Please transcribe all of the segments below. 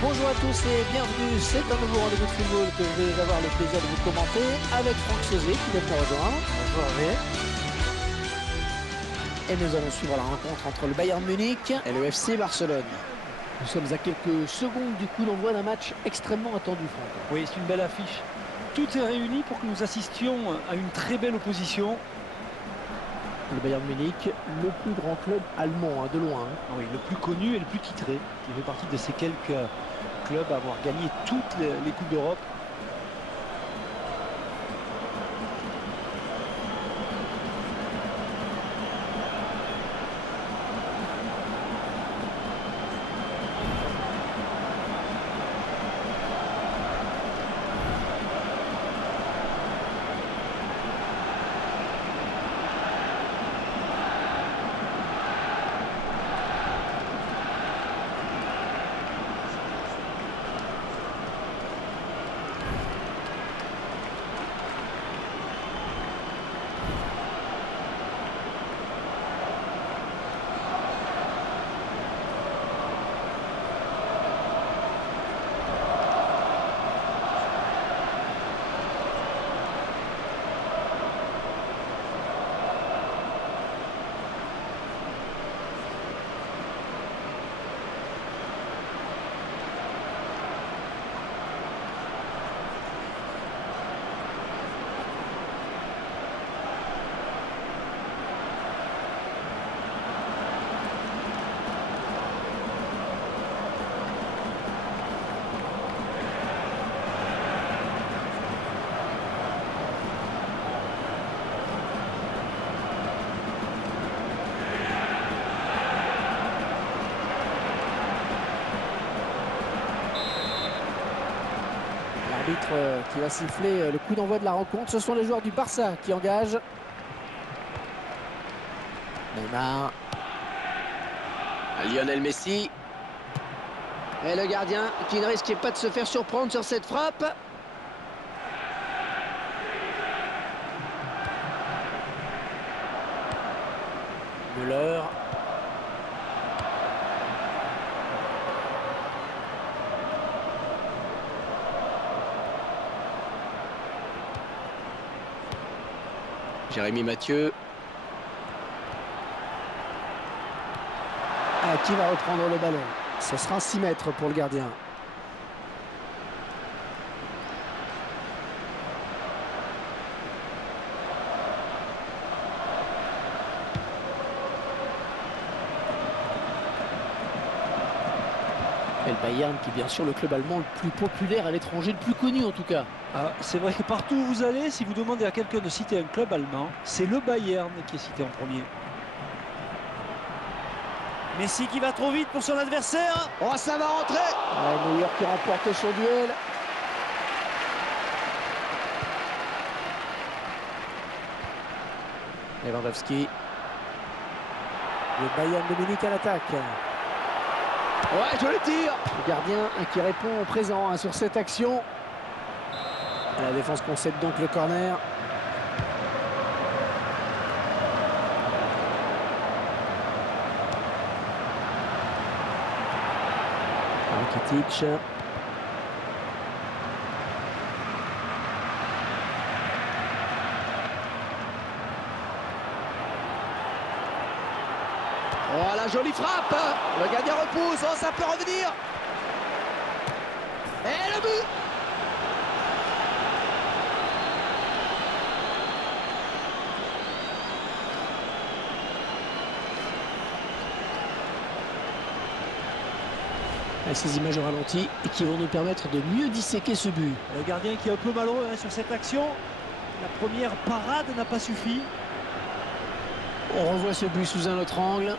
Bonjour à tous et bienvenue, c'est un nouveau rendez-vous de football que je vais avoir le plaisir de vous commenter avec Franck Sauzé qui vient de nous rejoindre. Bonjour Hervé. Et nous allons suivre la rencontre entre le Bayern Munich et le FC Barcelone. Nous sommes à quelques secondes du coup d'envoi d'un match extrêmement attendu, Franck. Oui, c'est une belle affiche. Tout est réuni pour que nous assistions à une très belle opposition. Le Bayern Munich, le plus grand club allemand, de loin. Oui, le plus connu et le plus titré. Il fait partie de ces quelques clubs à avoir gagné toutes les Coupes d'Europe. L'arbitre qui va siffler le coup d'envoi de la rencontre, ce sont les joueurs du Barça qui engagent. Neymar. Lionel Messi. Et le gardien qui ne risquait pas de se faire surprendre sur cette frappe. Müller. Jérémy Mathieu. Qui va reprendre le ballon? Ce sera 6 mètres pour le gardien. Et le Bayern qui est bien sûr le club allemand le plus populaire à l'étranger, le plus connu en tout cas. Ah, c'est vrai que partout où vous allez, si vous demandez à quelqu'un de citer un club allemand, c'est le Bayern qui est cité en premier. Messi qui va trop vite pour son adversaire. Oh, ça va rentrer. New York qui remporte son duel. Lewandowski. Le Bayern de Munich à l'attaque. Ouais, je le tire. Le gardien qui répond présent sur cette action. La défense concède donc le corner. Rakitic. Oh, la jolie frappe. Le gardien repousse. Oh, ça peut revenir. Et le but. Ces images au ralenti et qui vont nous permettre de mieux disséquer ce but. Le gardien qui est un peu malheureux sur cette action. La première parade n'a pas suffi. On revoit ce but sous un autre angle.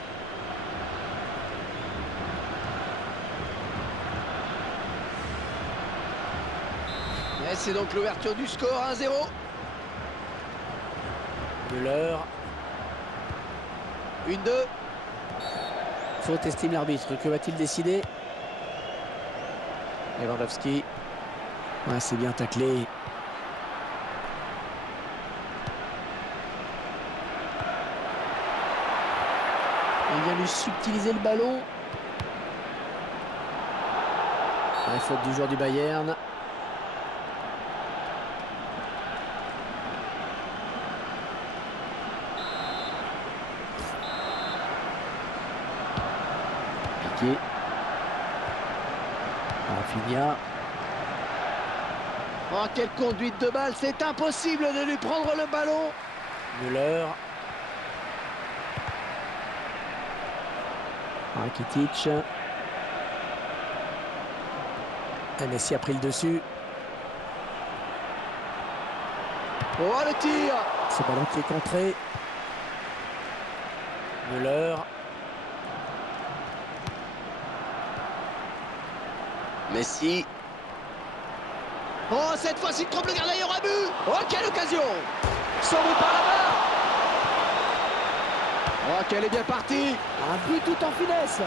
Et c'est donc l'ouverture du score, 1-0. Müller. 1-2. Faute, estime l'arbitre. Que va-t-il décider? Lewandowski. Ouais, c'est bien taclé. Il vient lui subtiliser le ballon. La faute du joueur du Bayern. Piqué. Rafinha. Oh, quelle conduite de balle, c'est impossible de lui prendre le ballon. Müller. Rakitic. Messi a pris le dessus. Oh, le tir. Ce ballon qui est contré. Müller. Messi. Oh, cette fois-ci, il trompe le gardien, il y aura but. Oh, quelle occasion. Sauvé par la barre. Oh, qu'elle est bien partie. Un but tout en finesse.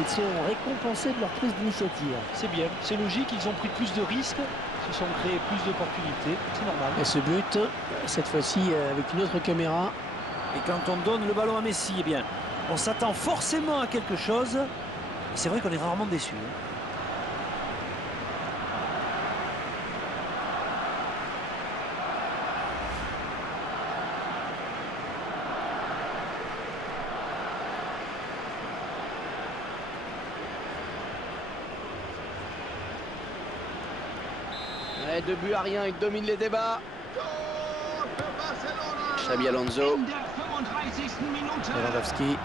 Ils sont récompensés de leur prise d'initiative. C'est bien, c'est logique, ils ont pris plus de risques, se sont créés plus d'opportunités, c'est normal. Et ce but, cette fois-ci avec une autre caméra. Et quand on donne le ballon à Messi, eh bien, on s'attend forcément à quelque chose. Et c'est vrai qu'on est rarement déçu. Ouais, 2 buts à rien, il domine les débats. Xabi Alonso. Lewandowski.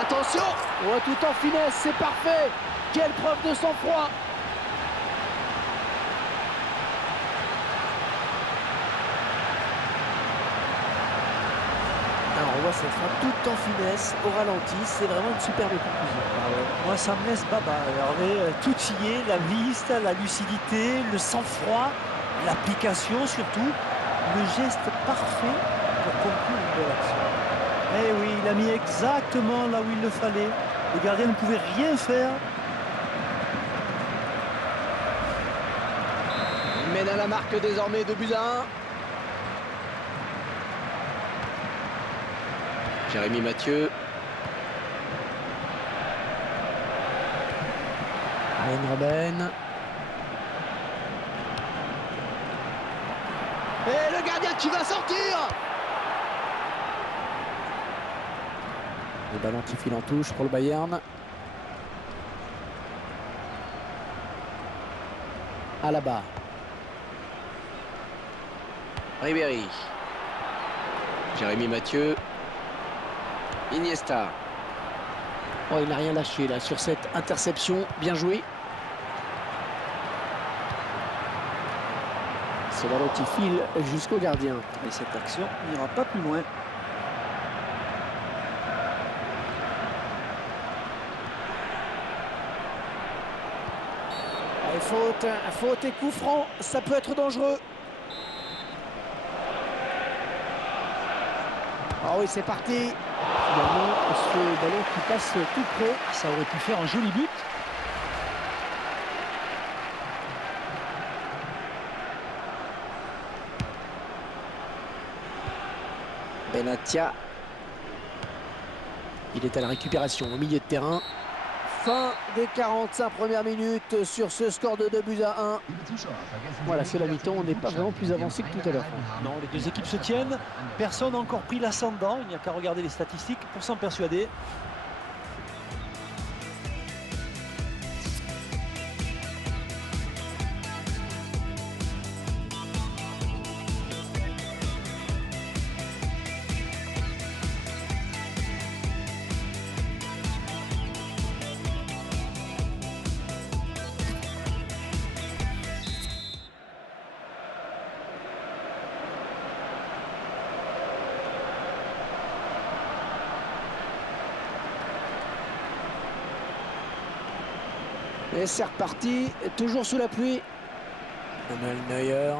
Attention. Oh, tout en finesse, c'est parfait. Quelle preuve de sang-froid. Alors, on voit cette frappe tout en finesse, au ralenti. C'est vraiment une superbe conclusion. Moi, ça me laisse baba. Hervé, tout y est, la vista, la lucidité, le sang-froid, l'application surtout, le geste parfait pour conclure une belle action. Eh oui, il a mis exactement là où il le fallait. Le gardien ne pouvait rien faire. Il mène à la marque désormais 2 buts à 1. Jérémy Mathieu. Ryan Robben. Et le gardien qui va sortir. Le ballon qui file en touche pour le Bayern. Alaba. Ribéry. Jérémy Mathieu. Iniesta. Oh, il n'a rien lâché là sur cette interception. Bien joué. Ce ballon qui file jusqu'au gardien. Et cette action n'ira pas plus loin. Et faute et coup franc, ça peut être dangereux. Ah oui, c'est parti. Finalement, ce ballon qui passe tout près. Ça aurait pu faire un joli but. Benatia. Il est à la récupération au milieu de terrain. Fin des 45 premières minutes sur ce score de 2 buts à 1. Voilà, c'est la mi-temps. On n'est pas vraiment plus avancé que tout à l'heure. Non, les deux équipes se tiennent. Personne n'a encore pris l'ascendant. Il n'y a qu'à regarder les statistiques pour s'en persuader. Et c'est reparti, toujours sous la pluie. Manuel Neuer.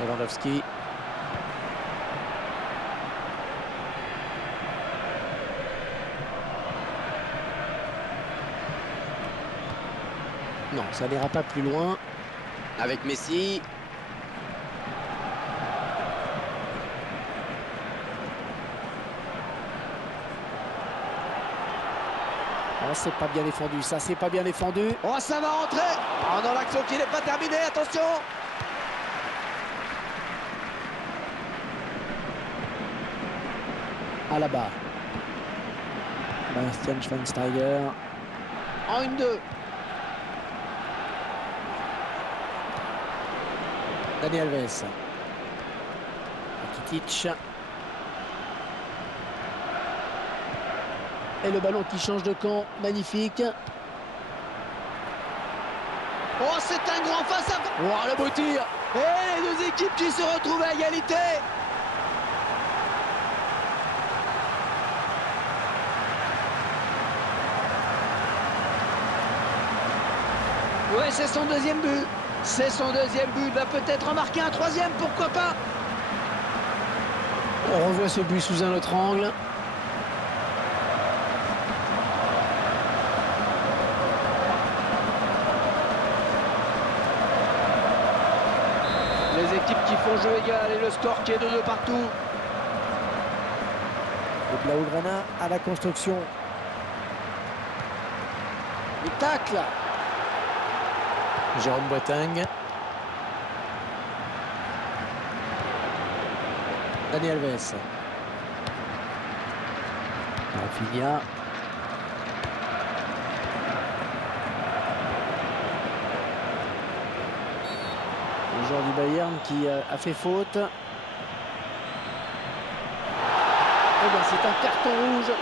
Lewandowski. Non, ça n'ira pas plus loin. Avec Messi. Oh, c'est pas bien défendu, ça, c'est pas bien défendu. Oh, ça va rentrer. Oh non, l'action qui n'est pas terminée, attention. Alaba. Bastian Schweinsteiger. En 1-2. Dani Alves. Rakitic. Et le ballon qui change de camp, magnifique. Oh, c'est un grand face-à-face. Oh, le beau tir. Et les deux équipes qui se retrouvent à égalité. Ouais, c'est son deuxième but. C'est son deuxième but. Il va peut-être en marquer un troisième, pourquoi pas. On revoit ce but sous un autre angle. Les équipes qui font jeu égal et le score qui est de 2 partout. Le Blaugrana à la construction. Il tacle. Jérôme Boateng. Dani Alves. Rafinha. Le joueur du Bayern qui a fait faute. Eh bien, c'est un carton rouge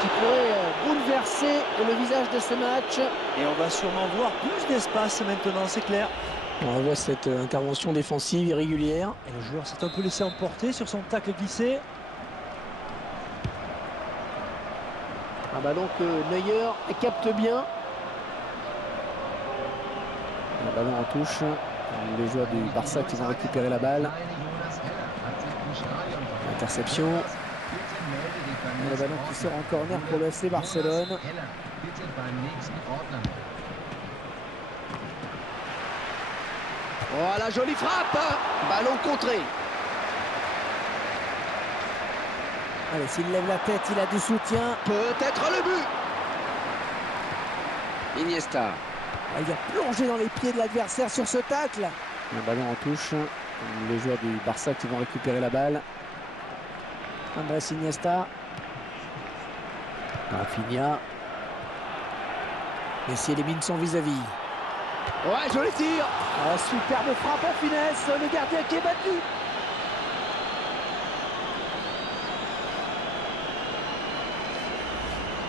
qui pourrait bouleverser le visage de ce match. Et on va sûrement voir plus d'espace maintenant, c'est clair. On revoit cette intervention défensive irrégulière. Et le joueur s'est un peu laissé emporter sur son tacle glissé. Un ballon que Neuer capte bien. Un ballon en touche. Les joueurs du Barça qui vont récupérer la balle. Interception. Et le ballon qui sort en corner pour le FC Barcelone. Oh, la jolie frappe. Ballon contré. Allez, s'il lève la tête, il a du soutien. Peut-être le but. Iniesta. Il vient plonger dans les pieds de l'adversaire sur ce tacle. Un ballon en touche. Les joueurs du Barça qui vont récupérer la balle. Andrés Iniesta. Rafinha. Messi élimine son vis-à-vis. Ouais, joli tir. Superbe frappe en finesse. Le gardien qui est battu.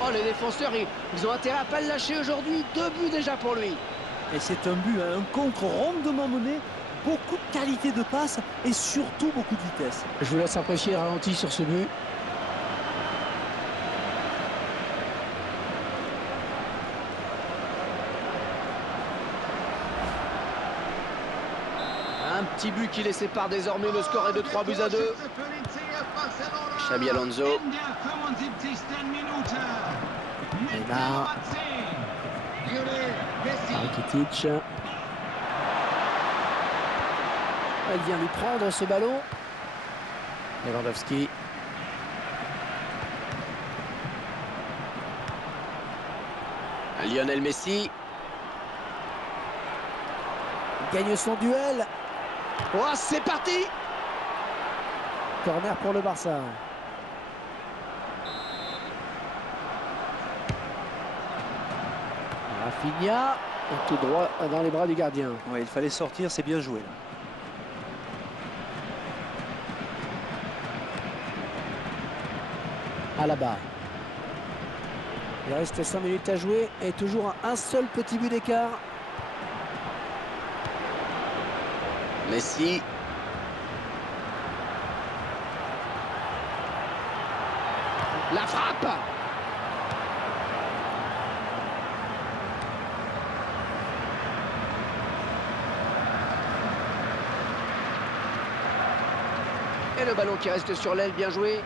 Oh, les défenseurs, ils ont intérêt à pas le lâcher aujourd'hui. 2 buts déjà pour lui. Et c'est un but, un contre rondement mené. Beaucoup de qualité de passe et surtout beaucoup de vitesse. Je vous laisse apprécier le ralenti sur ce but. Un petit but qui les sépare désormais. Le score est de 3-2. Xabi Alonso. Neymar. Rakitic. Il vient lui prendre ce ballon. Lewandowski. Lionel Messi. Il gagne son duel. Oh, c'est parti. Corner pour le Barça. Rafinha. Tout droit dans les bras du gardien. Ouais, il fallait sortir, c'est bien joué. Là. Alaba. Il reste 5 minutes à jouer et toujours un seul petit but d'écart. Messi. La frappe. Et le ballon qui reste sur l'aile, bien joué.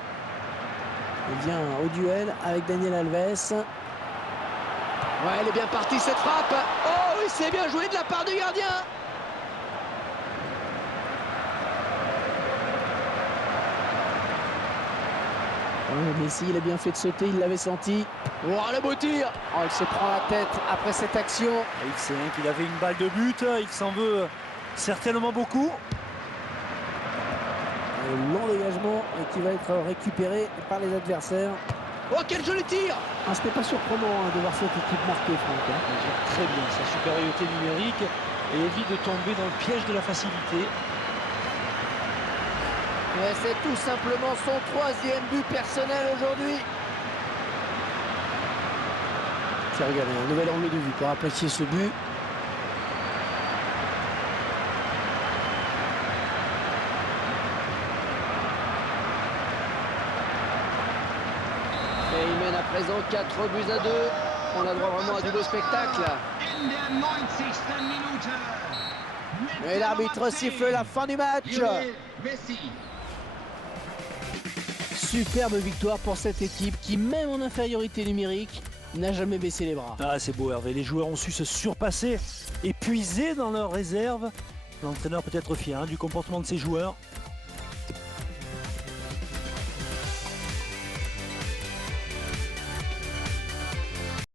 Il vient au duel avec Daniel Alves. Ouais, elle est bien partie cette frappe. Oh oui, c'est bien joué de la part du gardien. Ouais, Messi, il a bien fait de sauter, il l'avait senti. Oh, le beau tir. Oh, il se prend la tête après cette action. Et il sait qu'il avait une balle de but, il s'en veut certainement beaucoup. Un long dégagement qui va être récupéré par les adversaires. Oh, quel joli tir. Ah, ce n'est pas surprenant de voir cette équipe marquer, Franck. Il gère très bien sa supériorité numérique et évite de tomber dans le piège de la facilité. Mais c'est tout simplement son 3e but personnel aujourd'hui. Tiens, regardez, un nouvel angle de vue pour apprécier ce but. Et il mène à présent 4 buts à 2. On a droit vraiment à du beau spectacle. Et l'arbitre siffle la fin du match. Superbe victoire pour cette équipe qui, même en infériorité numérique, n'a jamais baissé les bras. Ah, c'est beau, Hervé. Les joueurs ont su se surpasser et puiser dans leurs réserves. L'entraîneur peut être fier du comportement de ses joueurs.